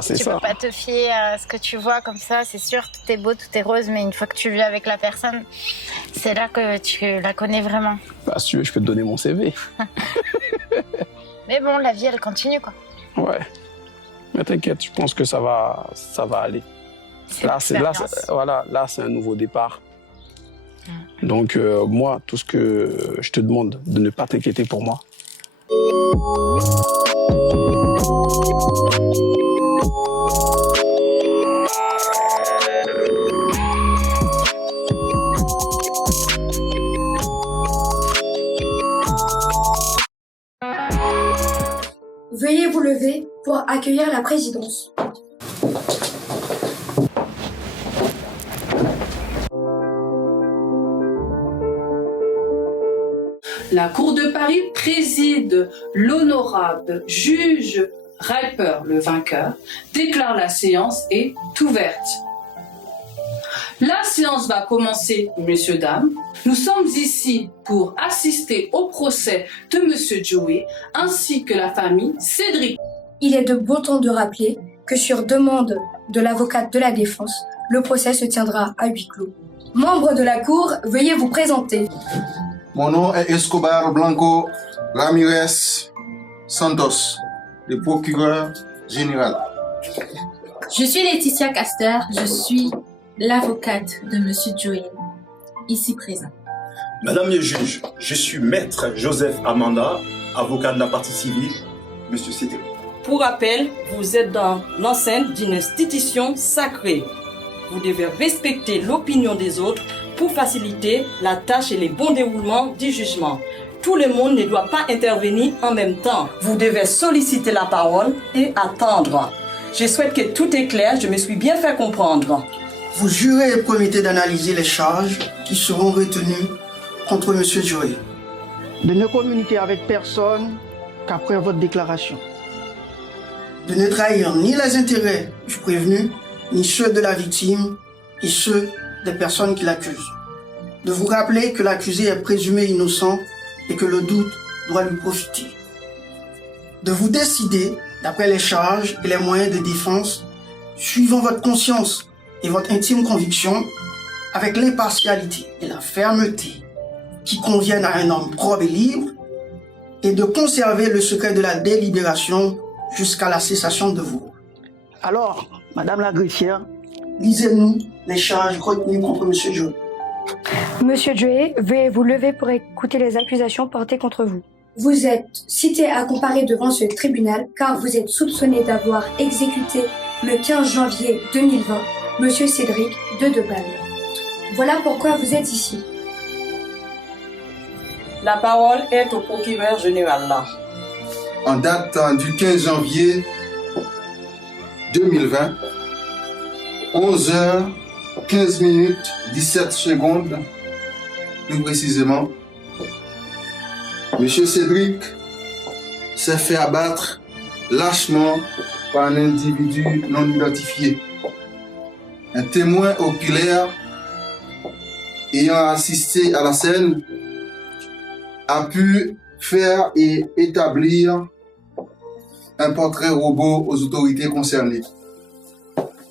C'est tu ça. peux pas te fier à ce que tu vois comme ça, c'est sûr, tout est beau, tout est rose, mais une fois que tu vis avec la personne, c'est là que tu la connais vraiment. Bah, si tu veux, je peux te donner mon CV. Mais bon, la vie, elle continue, quoi. Ouais. Mais t'inquiète, je pense que ça va aller. Là, c'est un nouveau départ. Donc, moi, tout ce que je te demande, de ne pas t'inquiéter pour moi. Veuillez vous lever pour accueillir la présidence. La Cour de Paris préside l'honorable juge Reiper, le vainqueur, déclare la séance est ouverte. La séance va commencer, messieurs, dames. Nous sommes ici pour assister au procès de monsieur Joey ainsi que la famille Cédric. Il est de bon ton de rappeler que sur demande de l'avocate de la défense, le procès se tiendra à huis clos. Membres de la Cour, veuillez vous présenter. Mon nom est Escobar Blanco Ramirez Santos, le procureur général. Je suis Laetitia Caster, je suis l'avocate de monsieur Joey, ici présent. Madame le juge, je suis maître Joseph Amanda, avocat de la partie civile, monsieur Cédric. Pour rappel, vous êtes dans l'enceinte d'une institution sacrée. Vous devez respecter l'opinion des autres pour faciliter la tâche et les bons déroulements du jugement. Tout le monde ne doit pas intervenir en même temps. Vous devez solliciter la parole et attendre. Je souhaite que tout est clair, je me suis bien fait comprendre. Vous jurez et promettez d'analyser les charges qui seront retenues contre M. Joey. De ne communiquer avec personne qu'après votre déclaration. De ne trahir ni les intérêts du prévenu, ni ceux de la victime et ceux des personnes qui l'accusent. De vous rappeler que l'accusé est présumé innocent et que le doute doit lui profiter. De vous décider, d'après les charges et les moyens de défense, suivant votre conscience et votre intime conviction, avec l'impartialité et la fermeté qui conviennent à un homme probe et libre, et de conserver le secret de la délibération jusqu'à la cessation de vous. Alors, Madame la greffière, lisez-nous les charges retenues contre M. Joey. Monsieur Joey, veuillez vous lever pour écouter les accusations portées contre vous. Vous êtes cité à comparer devant ce tribunal car vous êtes soupçonné d'avoir exécuté le 15 janvier 2020 Monsieur Cédric de Deballe. Voilà pourquoi vous êtes ici. La parole est au procureur général là. En date du 15 janvier 2020, 11h, 15 minutes, 17 secondes, plus précisément, M. Cédric s'est fait abattre lâchement par un individu non identifié. Un témoin oculaire ayant assisté à la scène a pu faire et établir un portrait robot aux autorités concernées.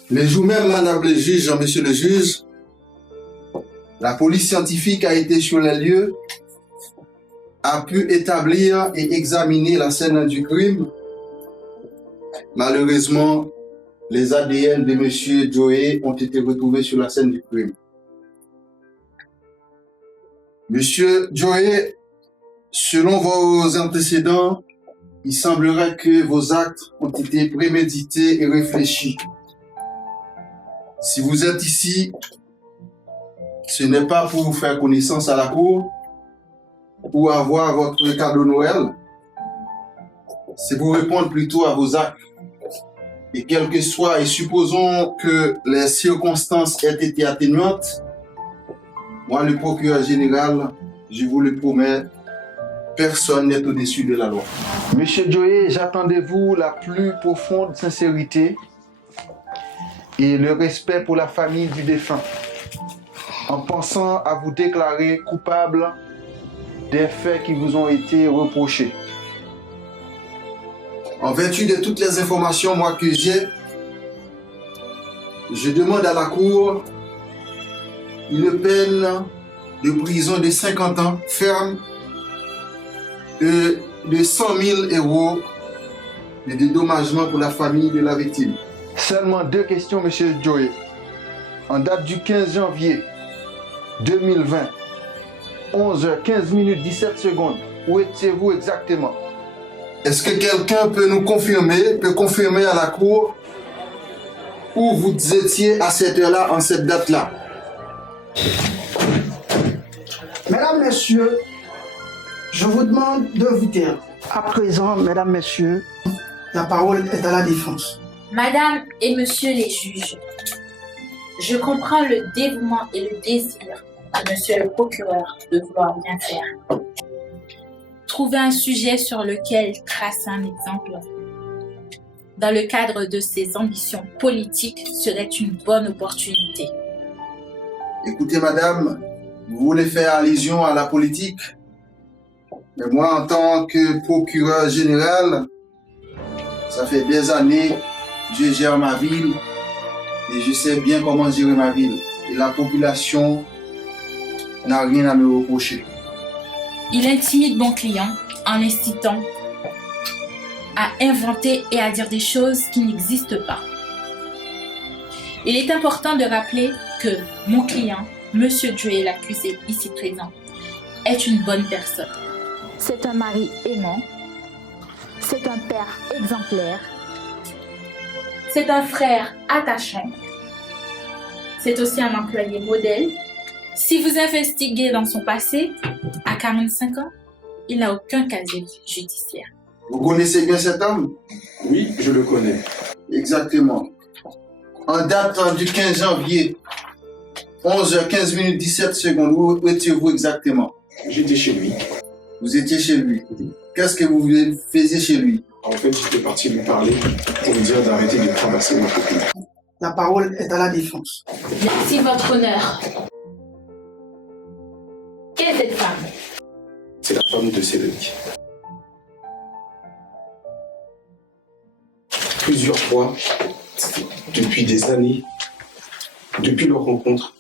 Les jours même, madame le juge, monsieur le juge, la police scientifique a été sur les lieux, a pu établir et examiner la scène du crime. Malheureusement, les ADN de monsieur Joey ont été retrouvés sur la scène du crime. Monsieur Joey, selon vos antécédents, il semblerait que vos actes ont été prémédités et réfléchis. Si vous êtes ici, ce n'est pas pour vous faire connaissance à la cour ou avoir votre cadeau Noël, c'est pour répondre plutôt à vos actes. Et quel que soit, et supposons que les circonstances aient été atténuantes, moi, le procureur général, je vous le promets, personne n'est au-dessus de la loi. Monsieur Joey, j'attends de vous la plus profonde sincérité et le respect pour la famille du défunt, en pensant à vous déclarer coupable des faits qui vous ont été reprochés. En vertu de toutes les informations moi que j'ai, je demande à la Cour une peine de prison de 50 ans ferme et de 100 000 € de dédommagement pour la famille de la victime. Seulement deux questions, monsieur Joey. En date du 15 janvier 2020, 11h15 minutes 17 secondes, où étiez-vous exactement? Est-ce que quelqu'un peut confirmer à la Cour où vous étiez à cette heure-là, en cette date-là? Mesdames, Messieurs, je vous demande de vous taire. À présent, Mesdames, Messieurs, la parole est à la défense. Madame et Monsieur les juges, je comprends le dévouement et le désir de Monsieur le procureur de vouloir bien faire. Trouver un sujet sur lequel tracer un exemple dans le cadre de ses ambitions politiques serait une bonne opportunité. Écoutez, madame, vous voulez faire allusion à la politique? Mais moi, en tant que procureur général, ça fait des années que je gère ma ville et je sais bien comment gérer ma ville. Et la population n'a rien à me reprocher. Il intimide mon client en l'incitant à inventer et à dire des choses qui n'existent pas. Il est important de rappeler que mon client, Monsieur Joey, l'accusé ici présent, est une bonne personne. C'est un mari aimant, c'est un père exemplaire, c'est un frère attachant, c'est aussi un employé modèle. Si vous investiguez dans son passé, à 45 ans, il n'a aucun casier judiciaire. Vous connaissez bien cet homme? Oui, je le connais. Exactement. En date du 15 janvier, 11h15 minutes 17 secondes, où étiez-vous exactement? J'étais chez lui. Vous étiez chez lui? Qu'est-ce que vous faisiez chez lui? En fait, j'étais parti lui parler pour lui dire d'arrêter de traverser ma copine. La parole est à la défense. Merci, votre honneur. Quelle est cette femme? C'est la femme de Cédric. Plusieurs fois, depuis des années, depuis leur rencontre,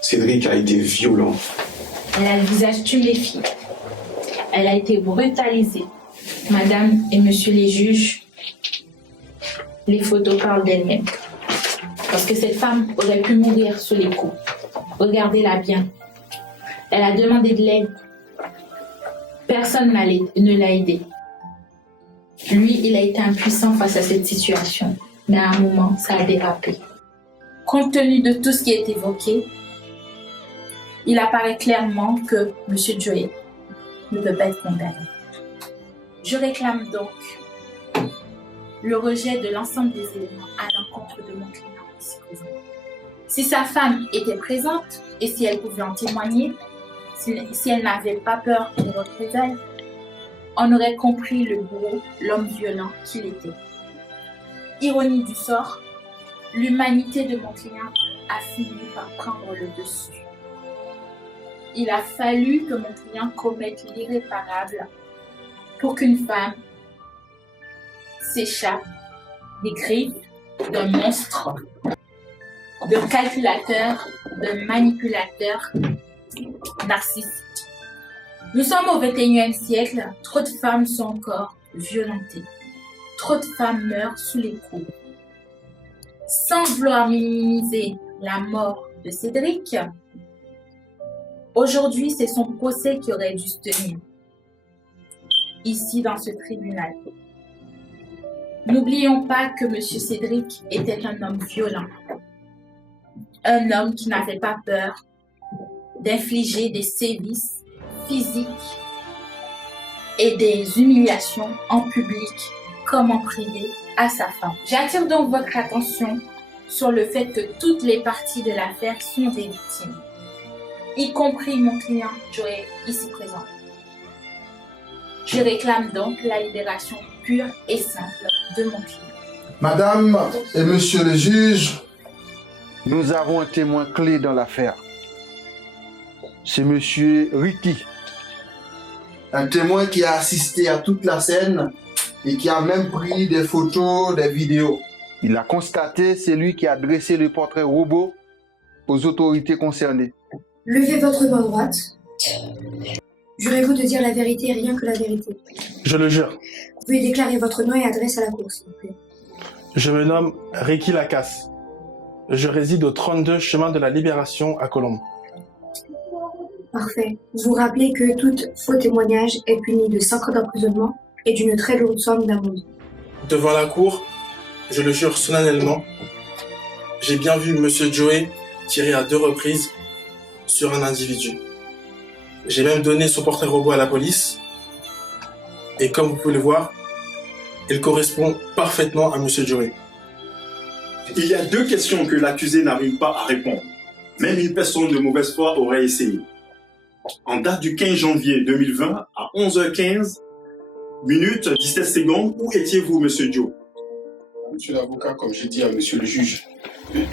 Cédric a été violent. Elle a le visage tuméfié. Elle a été brutalisée. Madame et Monsieur les juges, les photos parlent d'elles-mêmes. Parce que cette femme aurait pu mourir sous les coups. Regardez-la bien. Elle a demandé de l'aide. Personne ne l'a aidée. Lui, il a été impuissant face à cette situation. Mais à un moment, ça a dérapé. Compte tenu de tout ce qui est évoqué, il apparaît clairement que M. Joe ne peut pas être condamné. Je réclame donc le rejet de l'ensemble des éléments à l'encontre de mon client ici présent. Si sa femme était présente et si elle pouvait en témoigner, si elle n'avait pas peur des représailles, on aurait compris le bourreau, l'homme violent qu'il était. Ironie du sort, l'humanité de mon client a fini par prendre le dessus. Il a fallu que mon client commette l'irréparable pour qu'une femme s'échappe des griffes d'un monstre, d'un calculateur, d'un manipulateur narcissique. Nous sommes au XXIe siècle, trop de femmes sont encore violentées. Trop de femmes meurent sous les coups. Sans vouloir minimiser la mort de Cédric, aujourd'hui c'est son procès qui aurait dû se tenir, ici dans ce tribunal. N'oublions pas que M. Cédric était un homme violent, un homme qui n'avait pas peur d'infliger des sévices physiques et des humiliations en public comme en privé à sa femme. J'attire donc votre attention sur le fait que toutes les parties de l'affaire sont des victimes, y compris mon client Joe ici présent. Je réclame donc la libération pure et simple de mon client. Madame et monsieur le juge, nous avons un témoin clé dans l'affaire. C'est monsieur Ricky. Un témoin qui a assisté à toute la scène et qui a même pris des photos, des vidéos. Il a constaté, c'est lui qui a dressé le portrait robot aux autorités concernées. Levez votre main droite. Jurez-vous de dire la vérité et rien que la vérité? Je le jure. Vous pouvez déclarer votre nom et adresse à la cour, s'il vous plaît. Je me nomme Ricky Lacasse. Je réside au 32 chemin de la Libération à Colombes. Parfait. Vous rappelez que tout faux témoignage est puni de 5 ans d'emprisonnement et d'une très lourde somme d'amende. Devant la cour, je le jure solennellement, j'ai bien vu Monsieur Joe tirer à 2 reprises sur un individu. J'ai même donné son portrait robot à la police et comme vous pouvez le voir, il correspond parfaitement à Monsieur Joe. Il y a 2 questions que l'accusé n'arrive pas à répondre. Même une personne de mauvaise foi aurait essayé. En date du 15 janvier 2020, à 11h15, minutes 17 secondes, où étiez-vous, Monsieur Joe? Monsieur l'avocat, comme j'ai dit à monsieur le juge,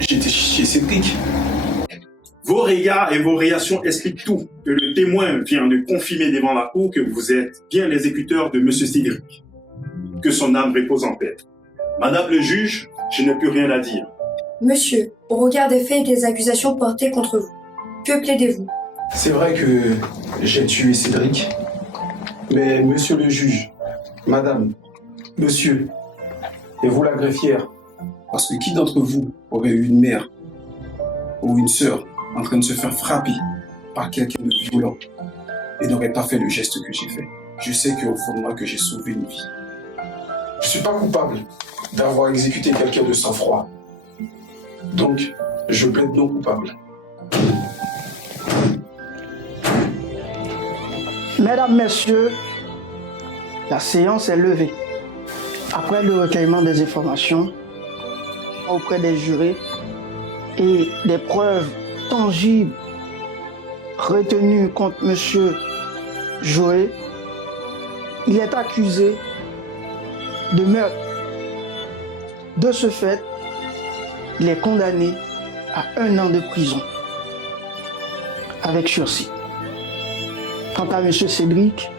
j'étais chez Cédric. Vos regards et vos réactions expliquent tout. Que le témoin vient de confirmer devant la cour que vous êtes bien l'exécuteur de monsieur Cédric. Que son âme repose en paix. Madame le juge, je n'ai plus rien à dire. Monsieur, au regard des faits et des accusations portées contre vous, que plaidez-vous? C'est vrai que j'ai tué Cédric, mais monsieur le juge, madame, monsieur, et vous la greffière, parce que qui d'entre vous aurait eu une mère ou une sœur en train de se faire frapper par quelqu'un de violent et n'aurait pas fait le geste que j'ai fait? Je sais qu'au fond de moi que j'ai sauvé une vie. Je suis pas coupable d'avoir exécuté quelqu'un de sang-froid. Donc, je plaide non coupable. Mesdames, Messieurs, la séance est levée. Après le recueillement des informations auprès des jurés et des preuves tangibles retenues contre M. Joe, il est accusé de meurtre. De ce fait, il est condamné à 1 an de prison avec sursis. Quant à M. Cédric,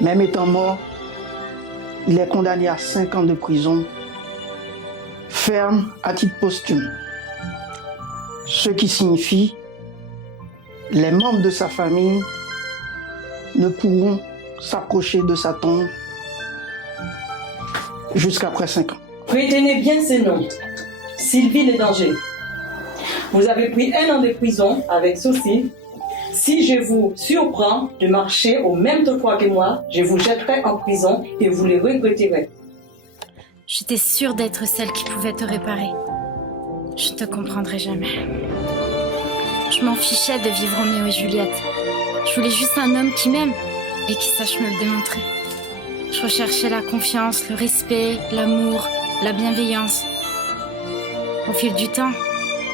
même étant mort, il est condamné à 5 ans de prison ferme à titre posthume. Ce qui signifie que les membres de sa famille ne pourront s'approcher de sa tombe jusqu'après 5 ans. Retenez bien ces noms. Sylvie Le Danger. Vous avez pris 1 an de prison avec sursis. Si je vous surprends de marcher au même trottoir que moi, je vous jetterai en prison et vous les regretterez. J'étais sûre d'être celle qui pouvait te réparer. Je te comprendrai jamais. Je Je m'en fichais de vivre Roméo et Juliette. Je voulais juste un homme qui m'aime et qui sache me le démontrer. Je recherchais la confiance, le respect, l'amour, la bienveillance. Au fil du temps,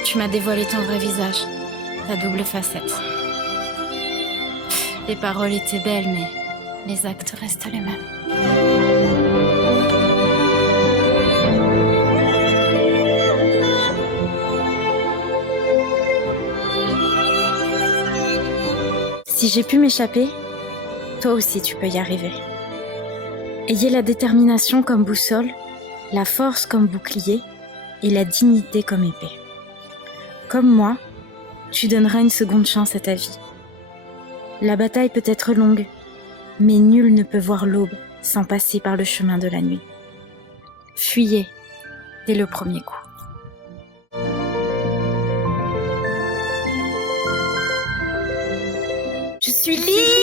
tu m'as dévoilé ton vrai visage, ta double facette. Les paroles étaient belles, mais les actes restent les mêmes. Si j'ai pu m'échapper, toi aussi tu peux y arriver. Ayez la détermination comme boussole, la force comme bouclier et la dignité comme épée. Comme moi, tu donneras une seconde chance à ta vie. La bataille peut être longue, mais nul ne peut voir l'aube sans passer par le chemin de la nuit. Fuyez dès le premier coup. Je suis libre!